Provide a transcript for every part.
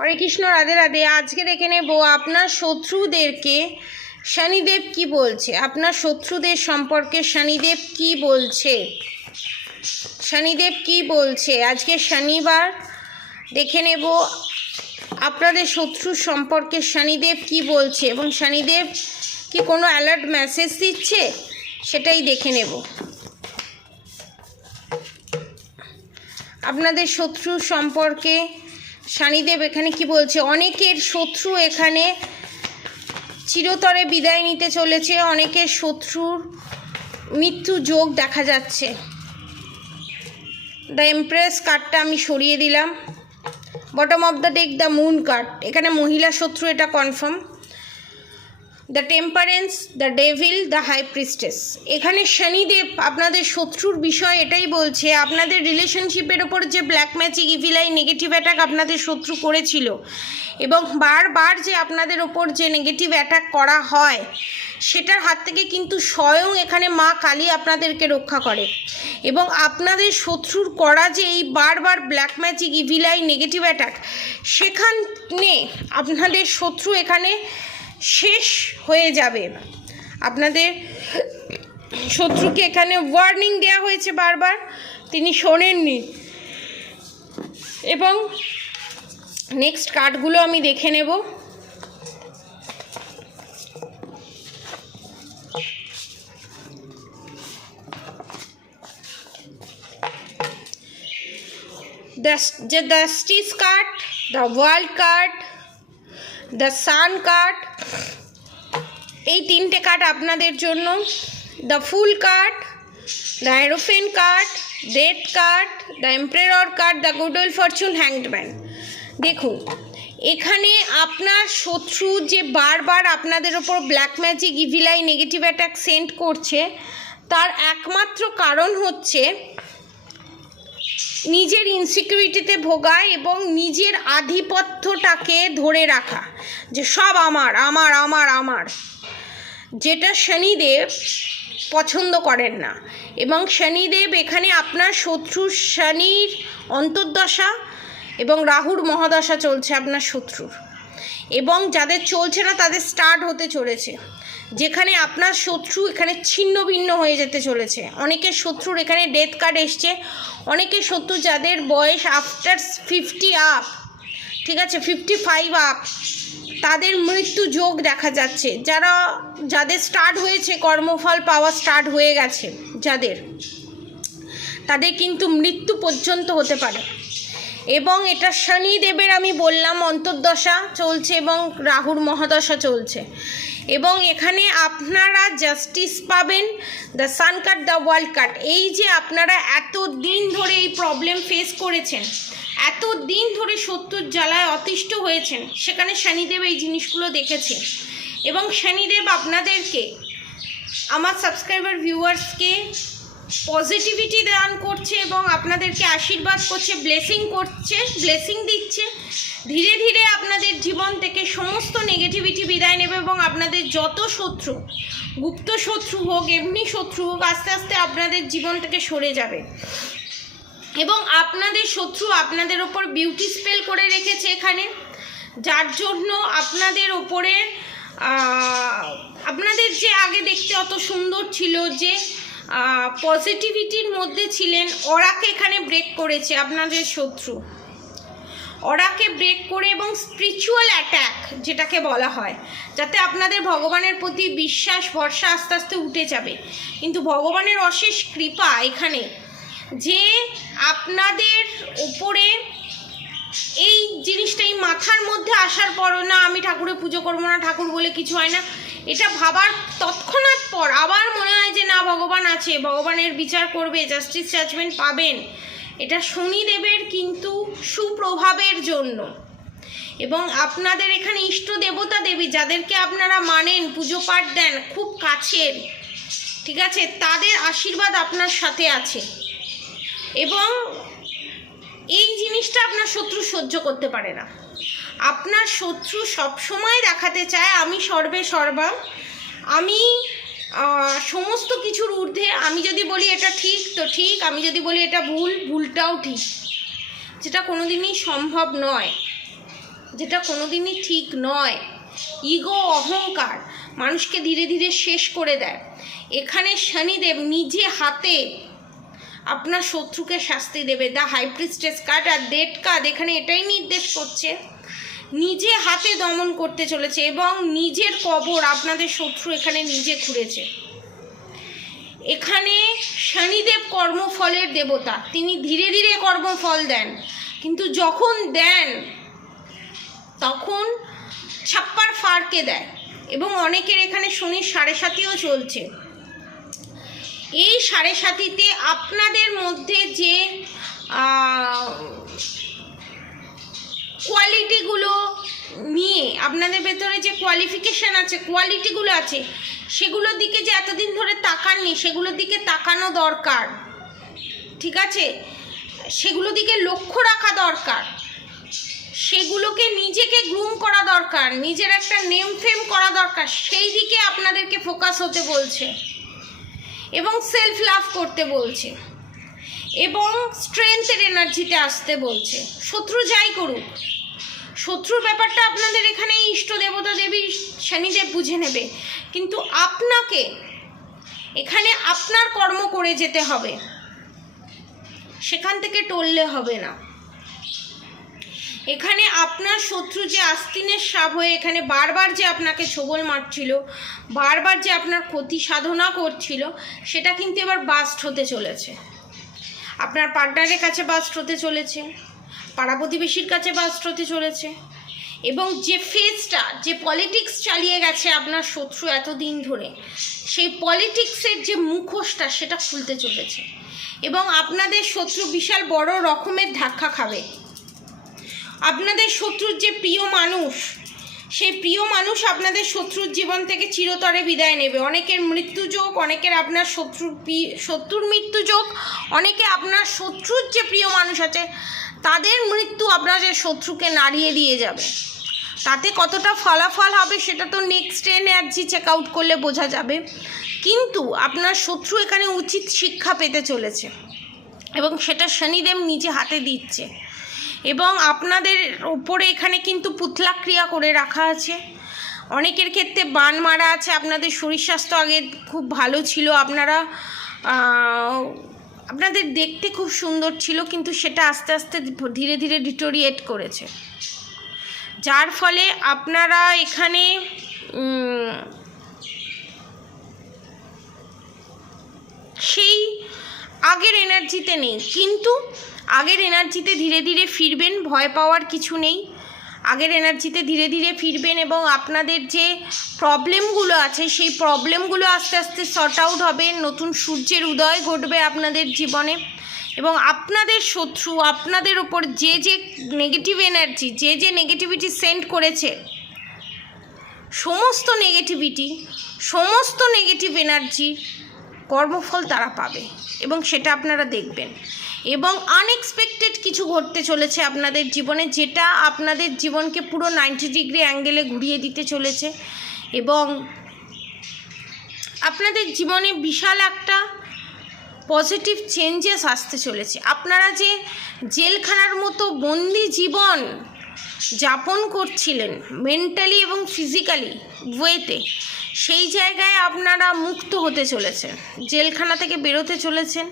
হরে কৃষ্ণ, রাধে রাধে। আজকে দেখে নেব আপনার শত্রুদেরকে শনিদেব কি বলছে, আপনার শত্রুদের সম্পর্কে শনিদেব কি বলছে, শনিদেব কি বলছে। আজকে শনিবার, দেখে নেব আপনাদের শত্রুর সম্পর্কে শনিদেব কি বলছে এবং শনিদেব কি কোনো অ্যালার্ট মেসেজ দিচ্ছে সেটাই দেখে নেব। আপনাদের শত্রু সম্পর্কে শনিদেব এখানে কি বলছে। অনেকের শত্রু এখানে চিরতরে বিদায় নিতে চলেছে, অনেকের শত্রুর মৃত্যু যোগ দেখা যাচ্ছে। দ্য এমপ্রেস কার্ডটা আমি সরিয়ে দিলাম। Bottom of the deck the moon card, এখানে মহিলা শত্রু, এটা confirm. The temperance, the devil, the high priestess. এখানে শনিদেব আপনাদের শত্রুর বিষয় এটাই বলছে, আপনাদের রিলেশনশিপের ওপর যে black magic, evil eye, negative attack আপনাদের শত্রু করেছিল এবং বারবার যে আপনাদের ওপর যে নেগেটিভ অ্যাটাক করা হয় সেটার হাত থেকে কিন্তু স্বয়ং এখানে মা কালী আপনাদেরকে রক্ষা করে এবং আপনাদের শত্রুর করা যে এই বারবার black magic, evil eye, negative attack, সেখানে আপনাদের শত্রু এখানে শেষ হয়ে যাবে। আপনাদের শত্রুকে এখানে ওয়ার্নিং দেওয়া হয়েছে বারবার, তিনি শোনেননি। এবং নেক্সট কার্ডগুলো আমি দেখে নেব। the Justice card, the World card, the Sun card, এই তিনটে কার্ড আপনাদের জন্য। The fool card, the hierophant card, death card, the emperor card, the good will fortune, hanged man. দেখুন, এখানে আপনার শত্রু যে বারবার আপনাদের ওপর black magic, evil eye, negative attack send করছে, তার একমাত্র কারণ হচ্ছে নিজের ইনসিকিউরিটিতে ভোগা এবং নিজের আধিপত্যটাকে ধরে রাখা, যে সব আমার আমার আমার আমার, যেটা শনিদেব পছন্দ করেন না। এবং শনিদেব এখানে আপনার শত্রু, শনির অন্তর্দশা এবং রাহুর মহাদশা চলছে আপনার শত্রুর, এবং যাদের চলছে না তাদের স্টার্ট হতে চলেছে, যেখানে আপনার শত্রু এখানে ছিন্ন ভিন্ন হয়ে যেতে চলেছে। অনেকের শত্রুর এখানে ডেথ কার্ড এসছে, অনেকের শত্রু যাদের বয়স আফটার 50 আপ, ঠিক আছে, 55 আপ, তাদের মৃত্যু যোগ দেখা যাচ্ছে। যাদের স্টার্ট হয়েছে, কর্মফল পাওয়া স্টার্ট হয়ে গেছে যাদের, তাদের কিন্তু মৃত্যু পর্যন্ত হতে পারে। এবং এটা শনিদেবের আমি বললাম অন্তর্দশা চলছে এবং রাহুর মহাদশা চলছে, এবং এখানে আপনারা জাস্টিস পাবেন। The sun card, the world card, এই যে আপনারা এত দিন ধরে এই প্রবলেম ফেস করেছেন, এত দিন ধরে শত্রুর জ্বালায় অতিষ্ঠ হয়েছেন, সেখানে শনিদেব এই জিনিসগুলো দেখেছে এবং শনিদেব আপনাদেরকে, আমার সাবস্ক্রাইবার ভিউয়ার্সকে পজিটিভিটি দান করছে এবং আপনাদেরকে আশীর্বাদ করছে, ব্লেসিং দিচ্ছে। ধীরে ধীরে আপনাদের জীবন থেকে সমস্ত নেগেটিভিটি বিদায় নেবে এবং আপনাদের যত শত্রু, গুপ্ত শত্রু হোক, এমনি শত্রু হোক, আস্তে আস্তে আপনাদের জীবন থেকে সরে যাবে। এবং আপনাদের শত্রু আপনাদের ওপর বিউটি স্পেল করে রেখেছে এখানে, যার জন্য আপনাদের ওপরে আপনাদের যে আগে দেখতে অত সুন্দর ছিল, যে পজিটিভিটির মধ্যে ছিলেন, ওরাকে এখানে ব্রেক করেছে আপনাদের শত্রু, ওরাকে ব্রেক করে, এবং স্পিরিচুয়াল অ্যাটাক যেটাকে বলা হয়, যাতে আপনাদের ভগবানের প্রতি বিশ্বাস, ভরসা আস্তে আস্তে উঠে যাবে। কিন্তু ভগবানের অশেষ কৃপা এখানে, যে আপনাদের উপরে এই জিনিসটাই মাথার মধ্যে আসার পরও, না আমি ঠাকুরের পুজো করবো না, ঠাকুর বলে কিছু হয় না, এটা ভাবার তৎক্ষণাৎ পর আবার মনে হয় যে না, ভগবান আছে, ভগবানের বিচার করবে, জাস্টিস জাজমেন্ট পাবেন। এটা শনিদেবের কিন্তু সুপ্রভাবের জন্য। এবং আপনাদের এখানে ইষ্ট দেবতা দেবী যাদেরকে আপনারা মানেন, পুজো পাঠ দেন, খুব কাছের, ঠিক আছে, তাদের আশীর্বাদ আপনার সাথে আছে। এবং এই জিনিসটা আপনার শত্রু সহ্য করতে পারে না। আপনার শত্রু সবসময় দেখাতে চায় আমি সর্বে সর্বা, আমি সমস্ত কিছুর ঊর্ধ্বে, আমি যদি বলি এটা ঠিক তো ঠিক, আমি যদি বলি এটা ভুল, ভুলটাও ঠিক, যেটা কোনোদিনই সম্ভব নয়। যেটা কোনোদিনই ঠিক নয়। ইগো, অহংকার মানুষকে ধীরে ধীরে শেষ করে দেয়। এখানে শনিদেব নিজে হাতে আপনার শত্রুকে শাস্তি দেবে। দ্য হাই প্রিস্টেস কার্ড আর ডেথ কার্ড এখানে এটাই নির্দেশ করছে, নিজে হাতে দমন করতে চলেছে এবং নিজের কবর আপনাদের শত্রু এখানে নিজে খুঁড়েছে। এখানে শনিদেব কর্মফলের দেবতা, তিনি ধীরে ধীরে কর্মফল দেন, কিন্তু যখন দেন তখন ছাপ্পার ফারকে দেয়। এবং অনেকের এখানে শনির 7.5ও চলছে। এই 7.5তে আপনাদের মধ্যে যে কোয়ালিটিগুলো নিয়ে, আপনাদের ভেতরে যে কোয়ালিফিকেশান আছে, কোয়ালিটিগুলো আছে, সেগুলোর দিকে যে এতদিন ধরে তাকাননি, সেগুলোর দিকে তাকানো দরকার। ঠিক আছে, সেগুলোর দিকে লক্ষ্য রাখা দরকার, সেগুলোকে নিজেকে গ্রুম করা দরকার, নিজের একটা নেম ফেম করা দরকার। সেই দিকে আপনাদেরকে ফোকাস হতে বলছে এবং সেলফ লাভ করতে বলছে এবং স্ট্রেংথের এনার্জিতে আসতে বলছে। শত্রু যাই করুক, শত্রুর ব্যাপারটা আপনাদের এখানে ইষ্ট দেবতা দেবী শনিদেব বুঝে নেবে, কিন্তু আপনাকে এখানে আপনার কর্ম করে যেতে হবে, সেখান থেকে টললে হবে না। এখানে আপনার শত্রু যে আস্তিনের সাপ হয়ে এখানে বারবার যে আপনাকে ছোবল মারছিল, বারবার যে আপনার ক্ষতি সাধনা করছিল, সেটা কিন্তু এবার বাস্ট হতে চলেছে। আপনার পার্টনারের কাছে বাস্ট হতে চলেছে, পাড়া প্রতিবেশীর কাছে বাস্ট হতে চলেছে, এবং যে ফেজটা, যে পলিটিক্স চালিয়ে গেছে আপনার শত্রু এতদিন ধরে, সেই পলিটিক্সের যে মুখোশটা সেটা খুলতে চলেছে এবং আপনাদের শত্রু বিশাল বড় রকমের ধাক্কা খাবে। আপনাদের শত্রুর যে প্রিয় মানুষ, সেই প্রিয় মানুষ আপনাদের শত্রুর জীবন থেকে চিরতরে বিদায় নেবে। অনেকের মৃত্যুযোগ, অনেকের আপনার শত্রুর মৃত্যুযোগ, অনেকে আপনার শত্রুর যে প্রিয় মানুষ আছে তাদের মৃত্যু আপনাদের শত্রুকে নাড়িয়ে দিয়ে যাবে। তাতে কতটা ফলাফল হবে সেটা তো নেক্সট এনার্জি চেক আউট করলে বোঝা যাবে, কিন্তু আপনার শত্রু এখানে উচিত শিক্ষা পেতে চলেছে এবং সেটা শনিদেব নিজে হাতে দিচ্ছে। এবং আপনাদের উপরে এখানে কিন্তু পুতলা ক্রিয়া করে রাখা আছে। অনেকের ক্ষেত্রে বান মারা আছে। আপনাদের শরীর স্বাস্থ্য আগে খুব ভালো ছিল, আপনাদের দেখতে খুব সুন্দর ছিল, কিন্তু সেটা আস্তে আস্তে ধীরে ধীরে ডিটোরিয়েট করেছে, যার ফলে আপনারা এখানে সেই আগের এনার্জিতে নেই, কিন্তু আগের এনার্জিতে ধীরে ধীরে ফিরবেন। ভয় পাওয়ার কিছু নেই, আগের এনার্জিতে ধীরে ধীরে ফিরবেন এবং আপনাদের যে প্রবলেমগুলো আছে সেই প্রবলেমগুলো আস্তে আস্তে সর্ট আউট হবে। নতুন সূর্যের উদয় ঘটবে আপনাদের জীবনে এবং আপনাদের শত্রু আপনাদের ওপর যে যে নেগেটিভ এনার্জি, যে যে নেগেটিভিটি সেন্ড করেছে, সমস্ত নেগেটিভ এনার্জি কর্মফল তারা পাবে এবং সেটা আপনারা দেখবেন। এবং আনএক্সপেক্টেড কিছু ঘটতে চলেছে আপনাদের জীবনে, যেটা আপনাদের জীবনকে পুরো 90 ডিগ্রি অ্যাঙ্গেলে ঘুরিয়ে দিতে চলেছে এবং আপনাদের জীবনে বিশাল একটা পজিটিভ চেঞ্জেস আসতে চলেছে। আপনারা যে জেলখানার মতো বন্দি জীবন যাপন করছিলেন মেন্টালি এবং ফিজিক্যালি ওয়েতে, সেই জায়গায় আপনারা মুক্ত হতে চলেছেন, জেলখানা থেকে বেরোতে চলেছেন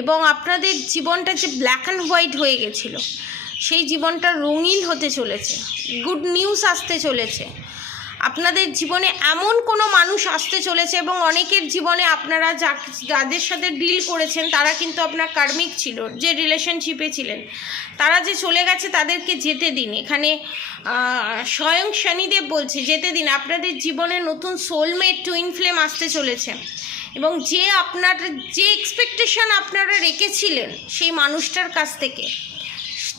এবং আপনাদের জীবনটা যে ব্ল্যাক অ্যান্ড হোয়াইট হয়ে গেছিলো সেই জীবনটা রঙিন হতে চলেছে। গুড নিউজ আসতে চলেছে, আপনাদের জীবনে এমন কোনো মানুষ আসতে চলেছে এবং অনেকের জীবনে আপনারা যাদের সাথে ডিল করেছেন তারা কিন্তু আপনার কার্মিক ছিল, যে রিলেশনশিপে ছিলেন, তারা যে চলে গেছে তাদেরকে যেতে দিন। এখানে স্বয়ং শনিদেব বলছে যেতে দিন। আপনাদের জীবনে নতুন সোলমেট, টুইন ফ্লেম আসতে চলেছে এবং যে আপনার যে এক্সপেকটেশন আপনারা রেখেছিলেন সেই মানুষটার কাছ থেকে,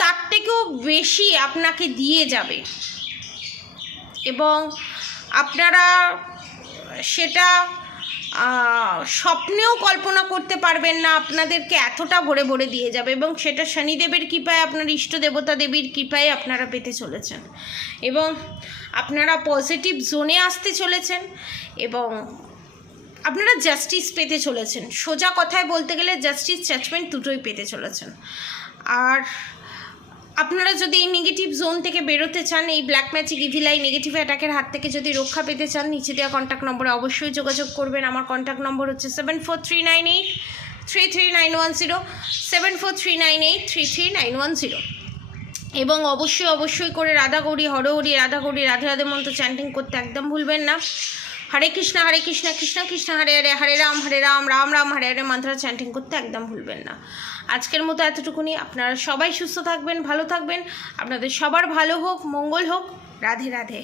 তার থেকেও বেশি আপনাকে দিয়ে যাবে এবং আপনারা সেটা স্বপ্নেও কল্পনা করতে পারবেন না, আপনাদেরকে এতটা ভরে ভরে দিয়ে যাবে এবং সেটা শনিদেবের কৃপায়, আপনার ইষ্ট দেবতা দেবীর কৃপায় আপনারা পেতে চলেছেন এবং আপনারা পজিটিভ জোনে আসতে চলেছেন এবং আপনারা জাস্টিস পেতে চলেছেন। সোজা কথায় বলতে গেলে জাস্টিস, জাজমেন্ট দুটোই পেতে চলেছেন। আর আপনারা যদি এই নেগেটিভ জোন থেকে বেরোতে চান, এই ব্ল্যাক ম্যাজিক ইভিলাই নেগেটিভ অ্যাটাকের হাত থেকে যদি রক্ষা পেতে চান, নিচে দেওয়া কন্ট্যাক্ট নম্বরে অবশ্যই যোগাযোগ করবেন। আমার কন্ট্যাক্ট নম্বর হচ্ছে 7439833910, 7439833910। এবং অবশ্যই করে রাধা গৌরী হরহরি, রাধা গৌরী রাধে রাধে মন্ত্র চ্যান্টিং করতে একদম ভুলবেন না। হরে কৃষ্ণ কৃষ্ণ কৃষ্ণ হরে হরে, হরে রাম রাম রাম হরে হরে মন্ত্র চ্যান্টিং করতে একদম ভুলবেন না। আজকের মতো এতটুকুনি। আপনারা সবাই সুস্থ থাকবেন, ভালো থাকবেন, আপনাদের সবার ভালো হোক, মঙ্গল হোক। রাধে রাধে।